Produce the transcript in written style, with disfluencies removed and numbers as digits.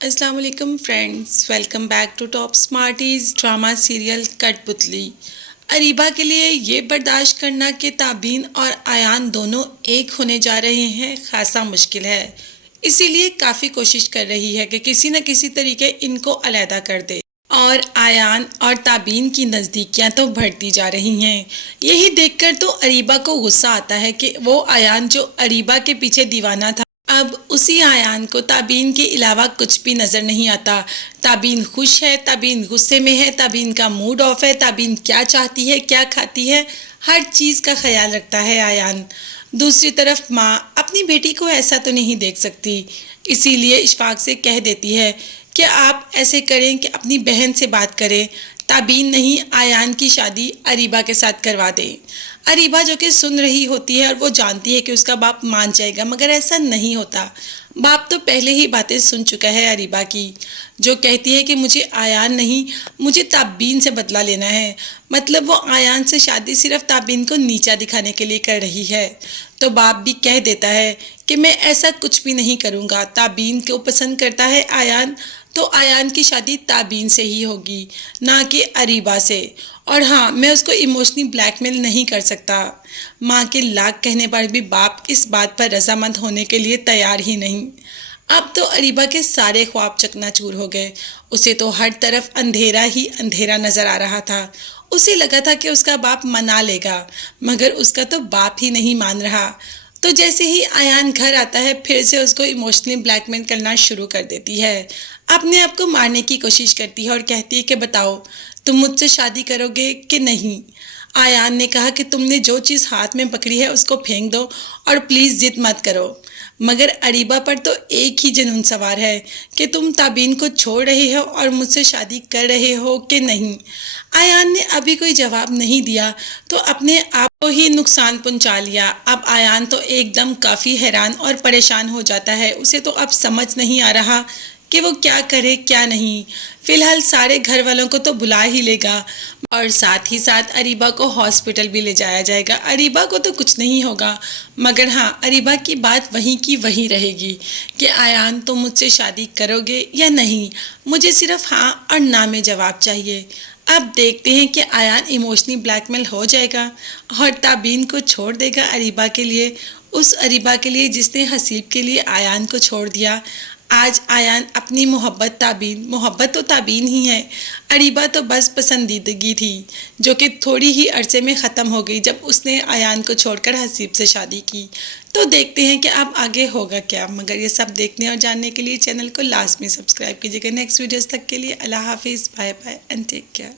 अस्सलाम वालेकुम friends, welcome back to Top Smarties drama serial Kathputli. Areeba के लिए ये बर्दाश्त करना कि ताबीन और आयान दोनों एक होने जा रहे हैं खासा मुश्किल है। इसीलिए काफ़ी कोशिश कर रही है कि किसी न किसी तरीके इनको अलहदा कर दे। और आयान और ताबीन की नज़दीकियां तो बढ़ती जा रही हैं। यही देखकर तो अरीबा को गुस्सा आता है कि वो आयान जो अरीबा के पीछे दीवाना था, अब उसी आयान को ताबीन के अलावा कुछ भी नज़र नहीं आता। ताबीन खुश है, ताबीन गुस्से में है, ताबीन का मूड ऑफ है, ताबीन क्या चाहती है, क्या खाती है, हर चीज़ का ख्याल रखता है आयान। दूसरी तरफ माँ अपनी बेटी को ऐसा तो नहीं देख सकती, इसीलिए इशफाक से कह देती है कि आप ऐसे करें कि अपनी बहन से बात करें, ताबीन नहीं आयान की शादी अरीबा के साथ करवा दें। अरीबा जो कि सुन रही होती है और वो जानती है कि उसका बाप मान जाएगा, मगर ऐसा नहीं होता। बाप तो पहले ही बातें सुन चुका है अरीबा की, जो कहती है कि मुझे आयान नहीं, मुझे ताबीन से बदला लेना है। मतलब वो आयान से शादी सिर्फ ताबीन को नीचा दिखाने के लिए कर रही है। तो बाप भी कह देता है कि मैं ऐसा कुछ भी नहीं करूँगा। ताबीन को पसंद करता है आयान, तो आयान की शादी ताबीन से ही होगी, ना कि अरीबा से। और हाँ, मैं उसको इमोशनली ब्लैकमेल नहीं कर सकता। माँ के लाख कहने पर भी बाप इस बात पर रजामंद होने के लिए तैयार ही नहीं। अब तो अरीबा के सारे ख्वाब चकनाचूर हो गए। उसे तो हर तरफ अंधेरा ही अंधेरा नजर आ रहा था। उसे लगा था कि उसका बाप मना लेगा, मगर उसका तो बाप ही नहीं मान रहा। तो जैसे ही आयान घर आता है, फिर से उसको इमोशनली ब्लैकमेल करना शुरू कर देती है। अपने आप को मारने की कोशिश करती है और कहती है कि बताओ तुम मुझसे शादी करोगे कि नहीं। आयान ने कहा कि तुमने जो चीज़ हाथ में पकड़ी है उसको फेंक दो और प्लीज़ जिद मत करो। मगर अरीबा पर तो एक ही जुनून सवार है कि तुम ताबीन को छोड़ रहे हो और मुझसे शादी कर रहे हो कि नहीं। आयान ने अभी कोई जवाब नहीं दिया तो अपने आप को ही नुकसान पहुंचा लिया। अब आयान तो एकदम काफ़ी हैरान और परेशान हो जाता है। उसे तो अब समझ नहीं आ रहा कि वो क्या करे क्या नहीं। फिलहाल सारे घर वालों को तो बुला ही लेगा और साथ ही साथ अरीबा को हॉस्पिटल भी ले जाया जाएगा। अरीबा को तो कुछ नहीं होगा, मगर हाँ, अरीबा की बात वहीं की वहीं रहेगी कि आयान तुम मुझसे शादी करोगे या नहीं। मुझे सिर्फ हाँ और ना में जवाब चाहिए। अब देखते हैं कि आयान इमोशनली ब्लैकमेल हो जाएगा और ताबीन को छोड़ देगा अरीबा के लिए, उस अरीबा के लिए जिसने हसीब के लिए आयान को छोड़ दिया। आज आयान अपनी मोहब्बत तो ताबीन ही है, अरीबा तो बस पसंदीदगी थी, जो कि थोड़ी ही अरसे में ख़त्म हो गई जब उसने आयान को छोड़कर हसीब से शादी की। तो देखते हैं कि अब आगे होगा क्या। मगर ये सब देखने और जानने के लिए चैनल को लास्ट में सब्सक्राइब कीजिएगा। नेक्स्ट वीडियोस तक के लिए अल्लाह हाफिज़, bye bye and take care.